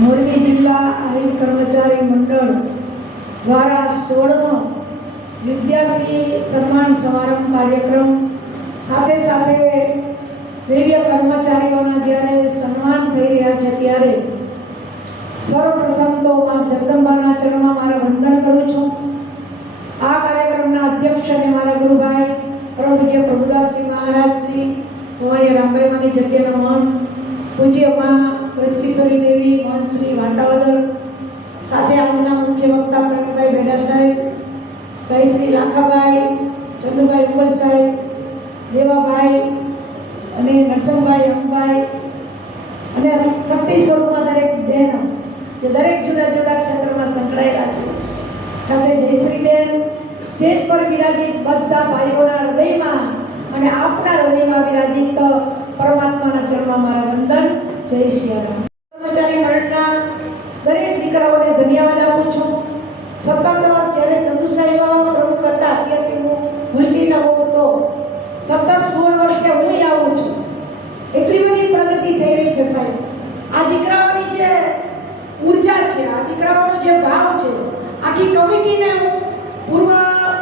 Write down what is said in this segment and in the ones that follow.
મોરબી જિલ્લા આહિર કર્મચારી મંડળ દ્વારા 16મો વિદ્યાર્થી સન્માન સમારંભ કાર્યક્રમ સાથે સાથે દિવ્ય કર્મચારીઓના જ્યારે સન્માન થઈ રહ્યા છે ત્યારે સર્વપ્રથમ તો મા જગદંબાના ચરણમાં મારા વંદન કરું છું। આ કાર્યક્રમના અધ્યક્ષ અને મારા ગુરુભાઈ પરમ પૂજ્ય પ્રભુદાસજી મહારાજ શ્રી કુંવરી રામભાઈમાની જગ્યાના મહંત પૂજ્ય મા રજકિશોરી દેવી મહંત શ્રી વાંટાવદર, સાથે આજના મુખ્ય વક્તા પ્રવીણભાઈ બેડા સાહેબ, ભાઈ શ્રી લાખાભાઈ, ચંદુભાઈ ઉમર સાહેબ, દેવાભાઈ અને નરસિંહભાઈ અંબાઈ અને શક્તિ સ્વરૂપમાં દરેક બહેનો જે દરેક જુદા જુદા ક્ષેત્રમાં સંકળાયેલા છે, સાથે જયશ્રીબેન, સ્ટેજ પર બિરાજિત બધા ભાઈઓના હૃદયમાં અને આપના હૃદયમાં બિરાજિત પરમાત્માના ચરણમાં મારા વંદન। જય સિયારામ। કર્મચારી મંડળના દરેક દીકરાઓને ધન્યવાદ આપું છું। સત્તર જ્યારે ચંદુસાહેબ પ્રમુખ હતા ત્યારથી હું ભૂલતી ન હોઉં તો 17-16 વર્ષે હું આવું છું। એટલી બધી પ્રગતિ થઈ રહી છે સાહેબ। આ દીકરાઓની જે ઉર્જા છે, આ દીકરાઓનો જે ભાવ છે, આખી કમિટીને હું પૂર્વ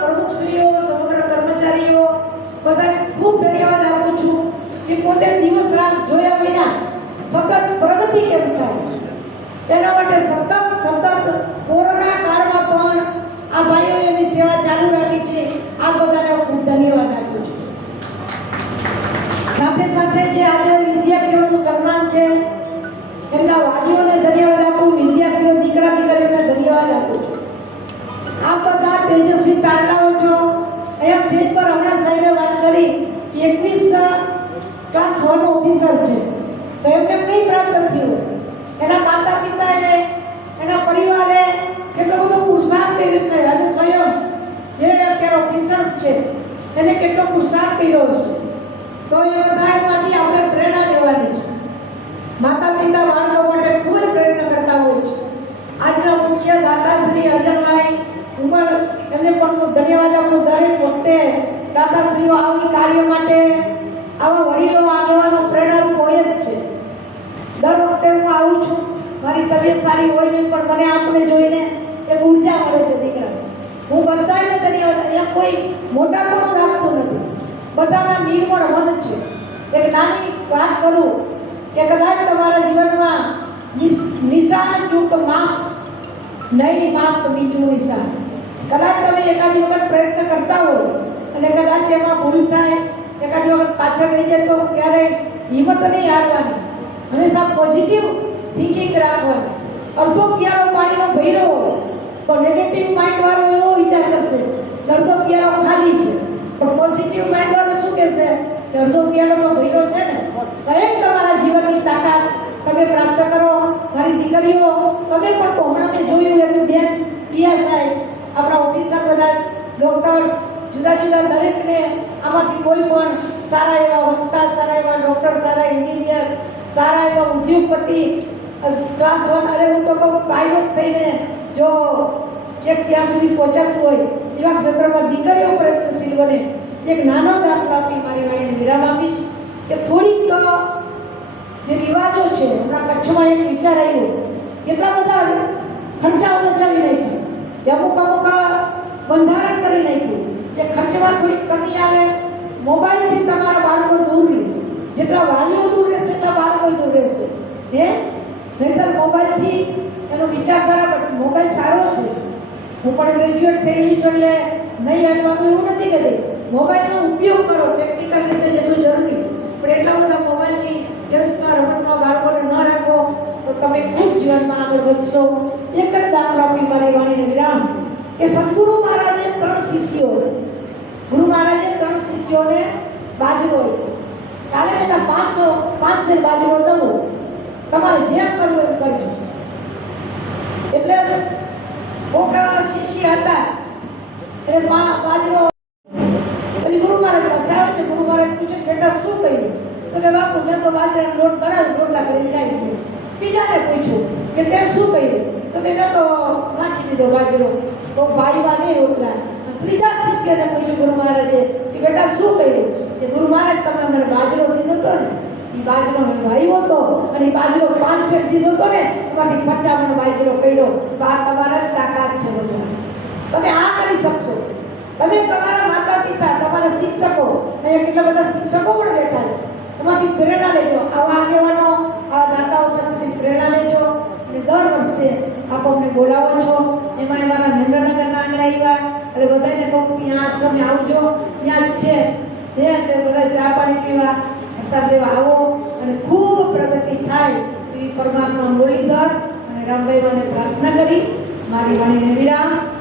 પ્રમુખશ્રીઓ, સમગ્ર કર્મચારીઓ બધાને ખૂબ ધન્યવાદ આપું છું કે પોતે દિવસ રાત જોયા વિના સતત પ્રગતિ કેમ થાય તેના માટે સતત કોરોના કાળમાં પણ આ ભાઈઓ એની સેવા ચાલુ રાખી છે। આ બધાને ખૂબ ધન્યવાદ આપું છું। સાથે સાથે જે આજે વિદ્યાર્થીઓનું સન્માન છે એમના વાલીઓને ધન્યવાદ આપું, વિદ્યાર્થીઓ દીકરા દીકરીઓને ધન્યવાદ આપું છું। આ બધા તેજસ્વી તારલાઓ છો। અહીંયા સ્ટેજ પર હમણાં સાહેબે વાત કરી કે 21 ક્લાસ 1 ઓફિસર છે તો એમને નહીં પ્રાપ્ત થયું, એના માતા પિતાએ, એના પરિવારે કેટલો બધો પુરુષાર્થ કર્યો છે અને સ્વયં જે અત્યારે ઓફિસર્સ છે એને કેટલો પુરુષાર્થ કર્યો છે, તો એ બધામાંથી આપણે પ્રેરણા લેવાની છે। માતા પિતા બાળકો માટે ખૂબ જ પ્રયત્ન કરતા હોય છે। આજના મુખ્ય દાતાશ્રી અર્જનભાઈ ઉમર એમને પણ હું ધન્યવાદ આપું। દરેક વખતે દાતાશ્રીઓ આવી કાર્ય માટે આવા વડીલો આગેવાનો પ્રેરણારૂપ હોય જ છે। દર વખતે હું આવું છું, મારી તબિયત સારી હોય નહીં પણ મને આપણે જોઈને એક ઉર્જા મળે છે દીકરા। હું બધાને ધન્યવાદ, અહીંયા કોઈ મોટાપણું રાખતું નથી, બધાના નિર્મળ મન છે। એક નાની વાત કરું કે કદાચ તમારા જીવનમાં નિશાન ચૂક માપ નહીં, માપ નીચું નિશાન। કદાચ તમે એકાદી વખત પ્રયત્ન કરતા હો અને કદાચ એમાં ભૂલ થાય, એકાદી વખત પાછળ રહી જાય તો ક્યારેય હિંમત નહીં હારવાની, હંમેશા પોઝિટિવ થિંકિંગ રાખવાની। અડધો પ્યારો પાણીનો ભર્યો હોય તો નેગેટિવ માઇન્ડ વાળો એવો વિચાર કરશે કે અડધો પ્યારો ખાલી છે, પણ પોઝિટિવ માઇન્ડ વાળો શું કહેશે કે અડધો પ્યારો તો ભર્યો છે ને। દરેક તમારા જીવનની તાકાત તમે પ્રાપ્ત કરો। મારી દીકરીઓ તમે પણ તો હમણાં મેં જોયું એમનું બેન પિયા સાહેબ, આપણા ઓફિસર બધા ડૉક્ટર્સ જુદા જુદા દરેકને આમાંથી કોઈ પણ સારા એવા વક્તા, સારા એવા ડૉક્ટર, સારા એન્જિનિયર, સારા એવા ઉદ્યોગપતિ, ક્લાસ 1 અરે હું તો કહું પાયલોટ થઈને જો એક ત્યાં સુધી પહોંચાતું હોય એવા ક્ષેત્રમાં દીકરીઓ પ્રયત્નશીલ બને। એક નાનો દાખલો આપી મારી વાણીને વિરામ આપીશ કે થોડીક જે રિવાજો છે, હમણાં કચ્છમાં એક વિચાર આવ્યો, કેટલા બધા ખર્ચાઓ બચાવી નાખ્યા, અમુક બંધારણ કરી નાખ્યું કે ખર્ચમાં થોડીક કમી આવે, મોબાઈલથી તમારા બાળકો દૂર રહે, જેટલા વાલીઓ દૂર રહેશે એટલા બાળકો દૂર રહેશે। નહીંતર મોબાઈલથી એનો વિચારધારા, મોબાઈલ સારો છે, હું પણ ગ્રેજ્યુએટ થયેલી છું એટલે નહીં અડવાનું એવું નથી કહેતી, મોબાઈલનો ઉપયોગ કરો ટેકનિકલ રીતે જેટલું જરૂરી, પણ એટલા બધા મોબાઈલની ગેમ્સમાં રમતમાં બાળકોને ન રાખો તો તમે ખૂબ જીવનમાં આગળ વધશો। એક જ દાખલો આપી મારી વાણીને વિરામ કે સદગુરુ મહારાજે 3 શિષ્યો, ગુરુ મહારાજે 3 શિષ્યોને બાજરો આપ્યો, કાલે એના 5 શેર બાજરો દઉં, તમારે જેમ કરવું એમ કરજો। એટલે કોક શિષ્ય હતા એટલે બાજરો પછી ગુરુ મહારાજ પાસે આવે છે, ગુરુ મહારાજ પૂછે બેટા શું કર્યું, તો કે બાપુ મેં તો બાજરાનો લોટ કરાવ્યો, રોટલા કરીને ખાઈ દીધો। બીજાને પૂછ્યું કે તે શું કર્યું, તો કે મેં તો નાખી દીધો બાજરો, તો ભાઈમાં નહીં રોટલા। ત્રીજા શિષ્યને પૂછ્યું ગુરુ મહારાજે કે બેટા શું કર્યું, કે ગુરુ મહારાજ તમે મને બાજરો દીધો હતો ને, એ બાજરો વાવ્યો હતો અને એ બાજરો 5 સેર દીધો હતો ને એમાંથી 50 મણ બાજરો કર્યો. તો આ તમારા જ તાકાત છે બધું. તમે આ કરી શકશો. તમે તમારા માતા પિતા, તમારા શિક્ષકો, અહીંયા કેટલા બધા શિક્ષકો પણ બેઠા છે, એમાંથી પ્રેરણા લેજો. આવા આગેવાનો, આ દાતાઓ પાસેથી પ્રેરણા લેજો. અને દર વર્ષે આપ અમને બોલાવો છો. એમાં અમારા નરેન્દ્રનગરના આંગણે આવ્યા એટલે બધાને કહું ત્યાં આશ્રમે આવજો, ત્યાં જ છે એટલે બધા ચા પાણી પીવા પ્રસાદ લેવા આવો અને ખૂબ પ્રગતિ થાય એવી પરમાત્મા મુરલીધર અને રામભાઈ મને પ્રાર્થના કરી મારી વાણીને વિરામ.